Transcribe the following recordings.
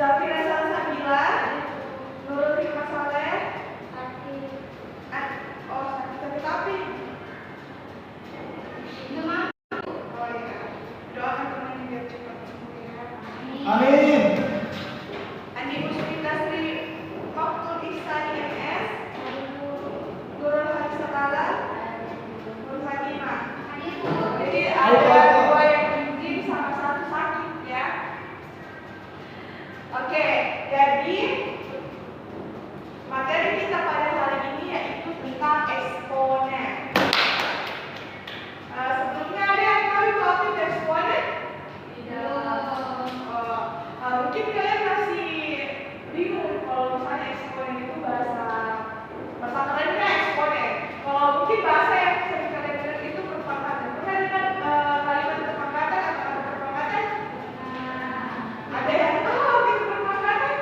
Zafira Salsabila, Nurul Hikmah Saleh, sakit tapi doakan teman biar cepat sembuh ya. Amin. Andi Musfita Sri Maktul Ihsani MS, Nurul Harisatala, Nurul Fatimah. Jadi ada dua yang izin sama satu sakit ya. Oke, jadi materi kita pada hari ini yaitu tentang eksponen. Sebelumnya ada yang tahu itu apa itu eksponen? Mungkin kalian masih bingung kalau misalnya eksponen itu bahasa kerennya eksponen. Kalau mungkin bahasa yang sering kalian dengar itu perpangkatan. Pernah dengar kalimat perpangkatan atau kata perpangkatan? Ada yang tahu apa itu perpangkatan?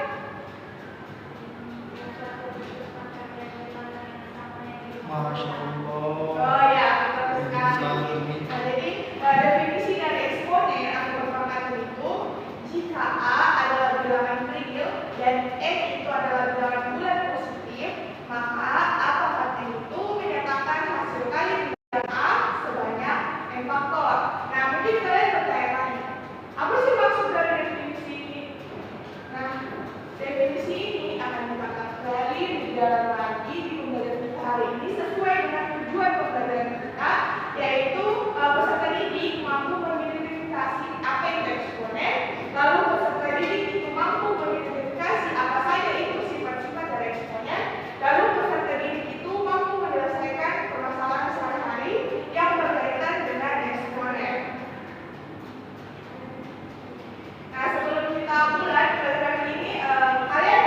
Masya Allah. Oh ya, betul sekali. Nah, jadi definisi dari eksponen atau perpangkatan itu jika A adalah bilangan real dan N itu adalah bilangan bulat positif, maka A pangkatnya itu menyatakan hasil kali bilangan A sebanyak N faktor. Nah, mungkin kalian bertanya-tanya, apa sih maksud dari definisi ini? Nah, definisi ini akan kita kembali didalam lagi di pembelajaran kita hari ini sesuai dengan tujuan pembelajaran kita, yaitu peserta didik mampu mengidentifikasi apa itu eksponen, lalu peserta didik itu mampu mengidentifikasi apa saja itu sifat-sifat dari eksponen, lalu peserta didik itu mampu menyelesaikan permasalahan sehari-hari yang berkaitan dengan eksponen. Nah, sebelum kita mulai pelajaran ini, kalian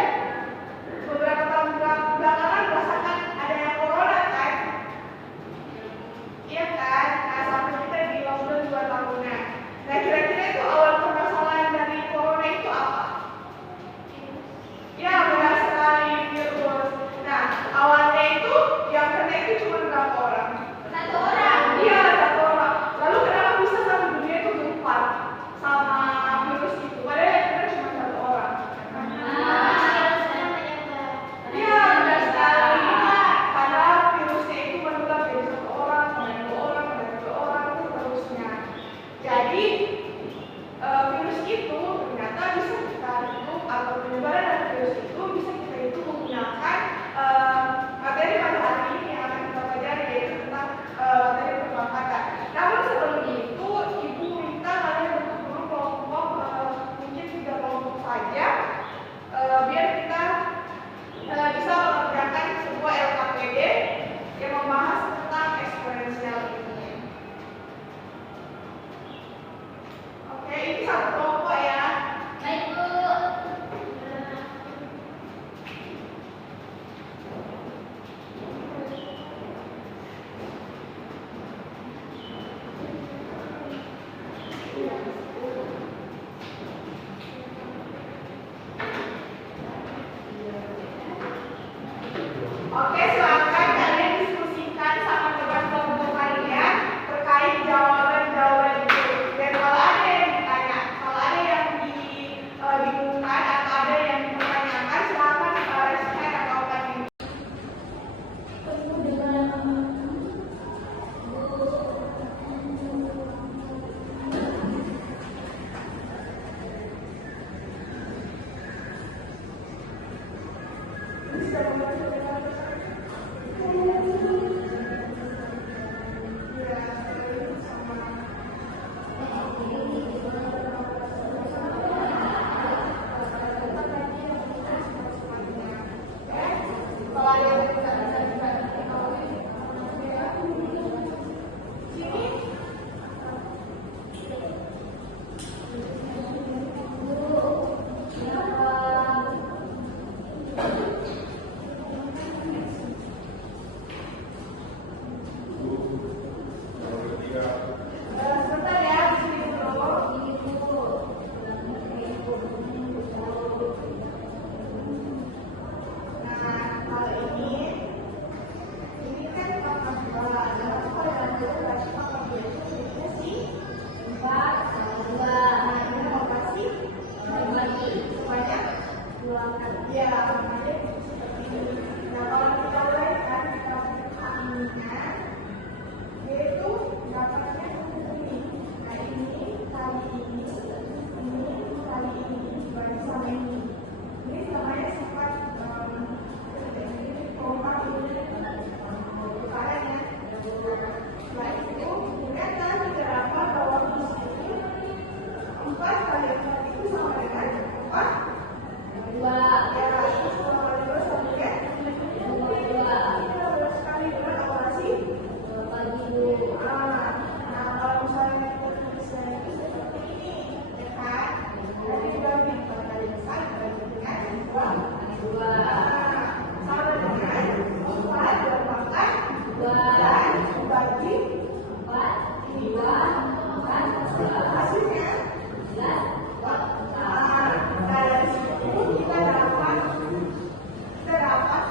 beberapa tahun belakangan merasakan adanya corona kan? Iya kan? Nah, sampai kita di lockdown 2 tahunan. Nah, kira-kira itu awal permasalahan dari corona itu apa? Ya, benar sekali, virus. Nah, awalnya itu yang kena itu cuma berapa orang? Satu orang. Iya, satu orang. Lalu kenapa bisa sampai dunia itu gempar sama virus itu? Padahal yang kena cuma satu orang. Iya, benar sekali. Karena virusnya itu menular dari satu orang, dari dua orang, dari tiga orang, itu terusnya. Jadi virus itu ternyata bisa kita hidup atau penyebaran dari virus itu bisa kita hidup menggunakan materi pada hari ini yang akan kita pelajari, yaitu tentang materi perpangkatan. Namun sebelum itu, Ibu minta kalian untuk dulu kelompok mungkin 3 kelompok saja, biar kita bisa mengerjakan sebuah LKPD yang membahas tentang eksponensial ini. Oke, ini satu kelompok ya. Baik, Bu. Oke, silakan kalian diskusikan sama teman kelompok kalian terkait jawaban-jawaban itu. Dan kalau ada yang ditanya, kalau ada yang dibingungkan atau ada yang dipertanyakan, silakan respon atau tanya. Ya, namanya seperti ini. Nah, kalau kita uraikan, kita ini-nya, yaitu dapatnya seperti ini. Nah, ini kali ini kali ini, dibagi sama ini. Ini namanya sifat kompak ini. Caranya. Setelah itu, kemudian kita diterapkan bahwa di sini 4 kali 4 itu sama dengan 4. Ya, itu sama dengan 2 sama dengan 2. Kita bersekali dengan operasi nah, kalau misalnya kita tulisnya itu seperti ini, ya kan? Jadi dibagi 4 kali 4 dibagi dengan 2. Sama dengan 4 dibagi 2 dan dibagi 2. Hasilnya dari situ kita dapat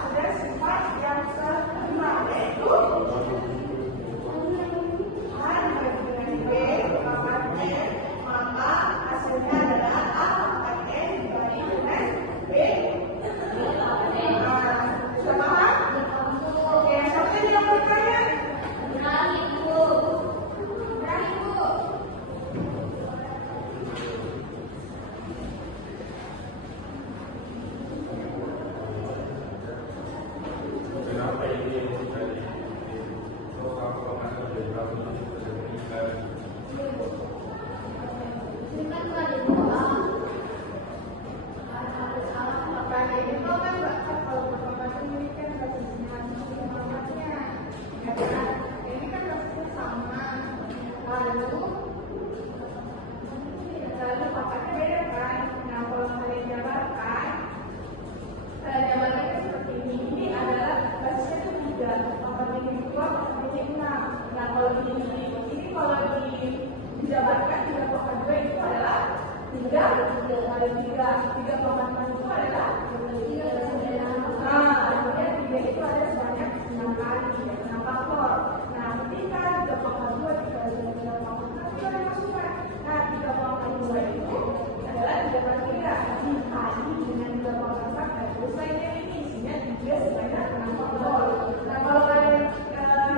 sudah sifat yang kelima, yaitu A dibagi dengan B pangkat N, maka hasilnya adalah A pangkat N dibagi dengan B. Sudah paham? Oke, siapa yang bertanya? Kenapa ini yang terjadi? Kalau masuk dari berapa nanti bisa meninggal? Lalu pangkatnya beda kan? Nah, kalau kalian jabarkan, jawabannya itu seperti ini. Ini adalah basisnya itu 3, pangkatnya ini 2, pangkatnya 6. Nah, kalau ini kalau dijabarkan 3 pangkat 2 itu adalah 3 kali 3. 3 pangkat 6 itu adalah 3. Nah, kemudian 3 itu ada sebanyak 6 kali, 6 faktor. Nah, ketika 3 pangkat 2 dikali 3 pangkat 6 itu ada masukan. Nah, 3 pangkat 2 itu adalah 3 kali 3 dikali dengan 3 pangkat 4 dan selesainya ini isinya 3 sebanyak 6 faktor. Nah, kalau kalian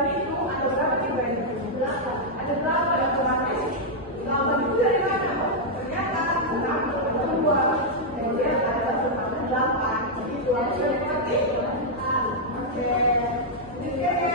hitung ada berapa nih banyak? Ada berapa yang otomatis? 8 itu dari mana? Ternyata 6 ada 2. Kemudian ada 8. Jadi 2 itu yang penting. Oke. Jadi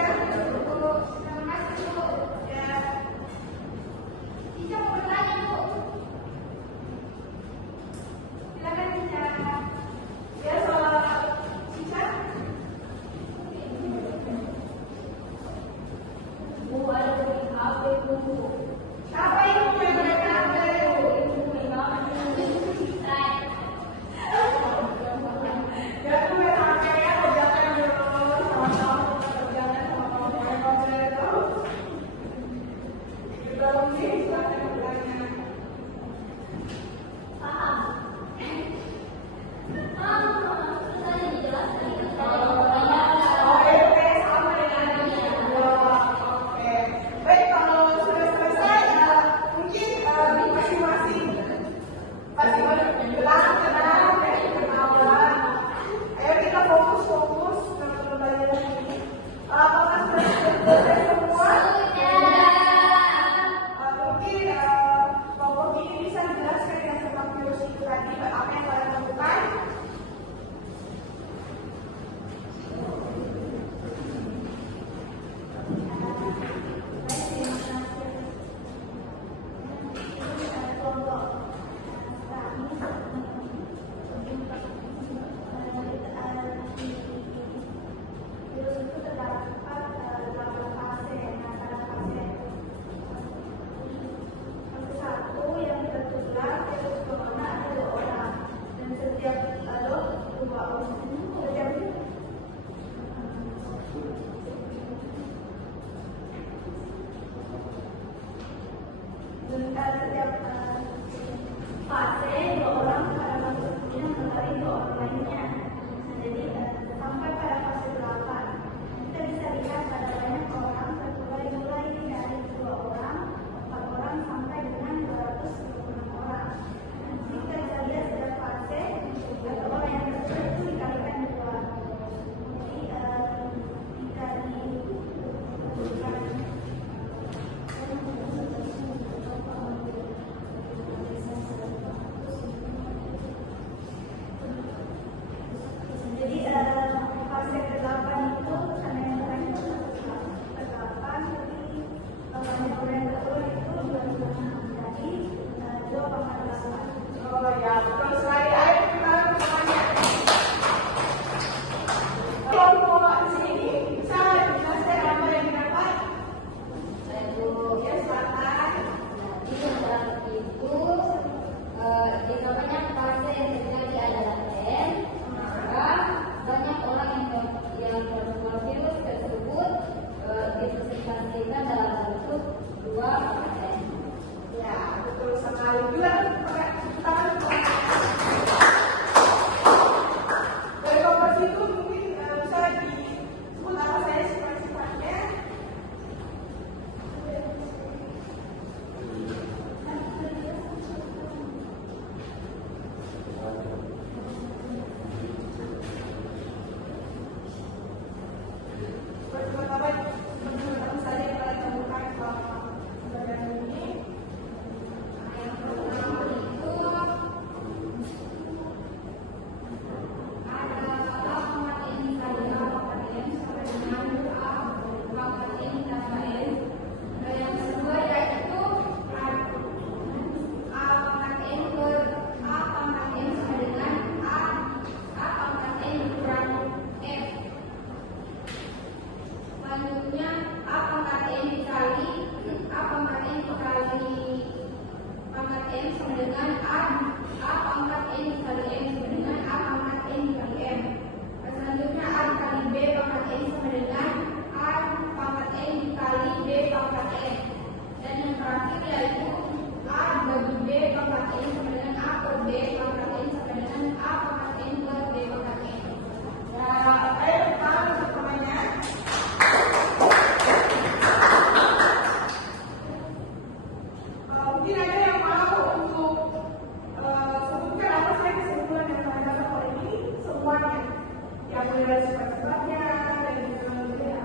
dari sifat-sifatnya dan juga ya.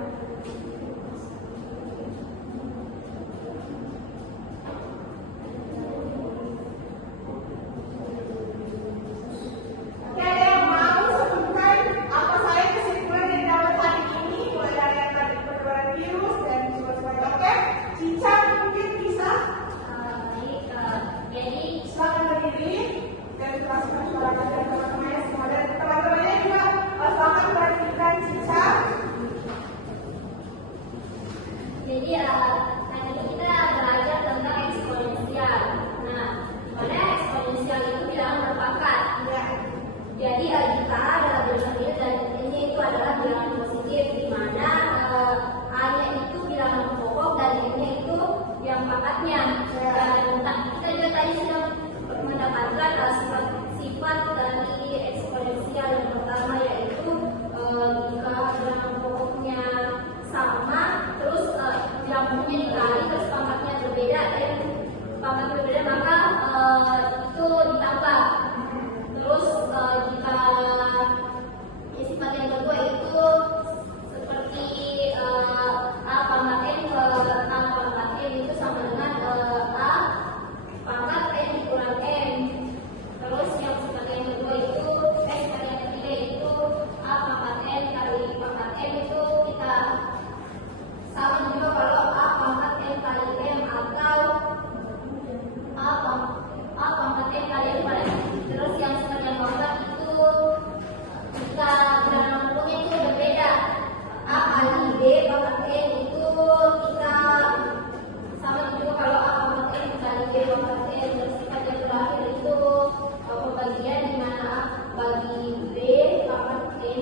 Oke, ada yang mau sebutkan apa saja kesimpulan yang dapat hari ini, mulai dari yang tadi penularan virus dan sifat-sifatnya. Oke, Cica mungkin bisa. Jadi Silakan berdiri dan jelaskan suaranya dan teman-temannya semua, dan teman-temannya juga selamat perhatikan Cica. Jadi hari ini kita belajar tentang eksponensial. Nah, mana eksponensial itu bilangan berpangkat. Ya. Jadi jika A adalah bilangan real dan ini itu adalah bilangan positif, di mana A-nya itu bilangan pokok dan M-nya itu yang pangkatnya. Dan kita juga tadi sudah mendapatkan sifat-sifat dari eksponensial yang pertama, yaitu jika bilangan pokoknya sama, terus bilangan pokoknya dikali, terus pangkatnya berbeda, pangkatnya berbeda, maka itu ditambah. Terus jika sifat yang kedua itu seperti A pangkat N ke A pangkat N itu sama dengan A pangkat N dikurang N. Terus yang sifat yang kedua itu sifat yang ketiga itu A pangkat N kali pangkat N itu kita sama juga kalau A pangkat N kali M atau A pangkat N kali M pada. Terus yang sifat yang keempat itu jika bilangan pokoknya itu berbeda, A kali B pangkat N itu kita sama juga kalau A pangkat N kali B pangkat N. Terus sifat yang terakhir itu pembagian di mana A bagi B pangkat N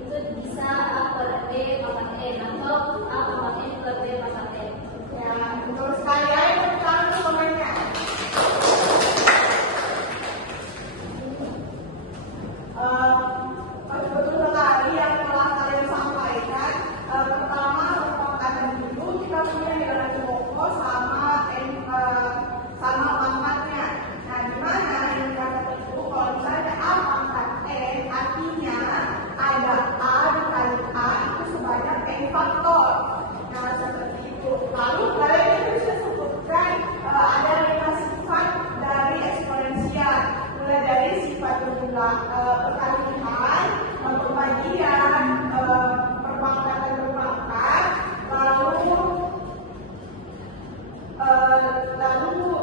itu bisa A per B pangkat N atau A pangkat N per B pangkat N. Ya, betul sekali. Ayo tepuk tangan semuanya. Betul sekali yang telah kalian sampaikan. Pertama, perpangkatan dulu kita punya bilangan pokok sama pangkatnya. Nah, di mana yang kata itu kalau misalnya A pangkat N artinya ada A dikali A itu sebanyak N faktor. Nah, seperti itu. Lalu kalian bisa sebutkan ada 5 sifat dari eksponensial, mulai dari sifat perkalian, pembagian, perpangkatan berpangkat, lalu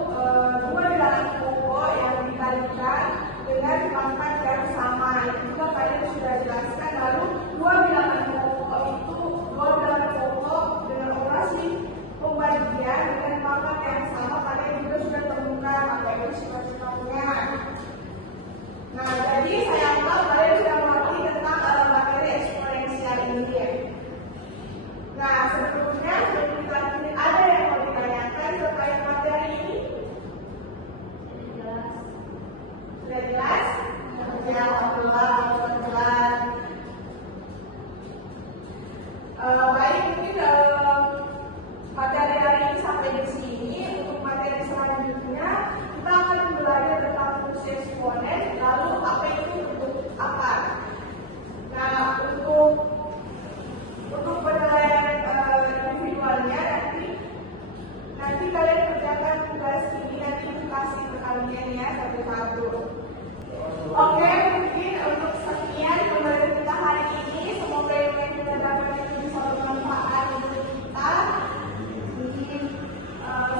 dua bilangan pokok yang dikalikan dengan pangkat yang sama. Itu juga kalian sudah jelaskan. Lalu dua bilangan pokok dengan operasi pembagian dengan pangkat yang sama kalian juga sudah temukan apa itu sifat-sifatnya. Nah, jadi saya anggap kalian sudah mengerti tentang materi eksponensial ini ya. Nah, sebelumnya sebelum kita lanjut, ada yang mau ditanyakan terkait materi ini? Sudah jelas? Ya, alhamdulillah. Baik, mungkin materi hari ini sampai di sini. Untuk materi selanjutnya kita akan belajar tentang fungsi eksponen, lalu apa itu bentuk akar. Nah, untuk penilaian individualnya nanti kalian kerjakan tugas ini, nanti kasih ke kalian ya satu-satu. Oke, mungkin untuk sekian pembelajaran kita hari ini. Semoga ilmu yang kita dapat itu bisa bermanfaat untuk kita.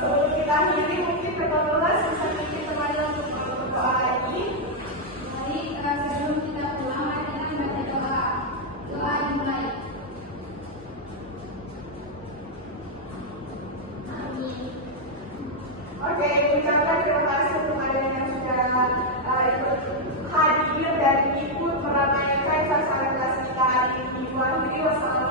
Sebelum kita akhiri, mungkin Penulis bisa bikin teman-teman untuk berdoa lagi. Mari sebelum kita pulang, mari kita baca doa. Doa dimulai. Amin. Oke, ucapkan terima kasih untuk kalian yang sudah ikut hadir dan ikut meramaikan sasaran kelas kita hari ini. Wassalamualaikum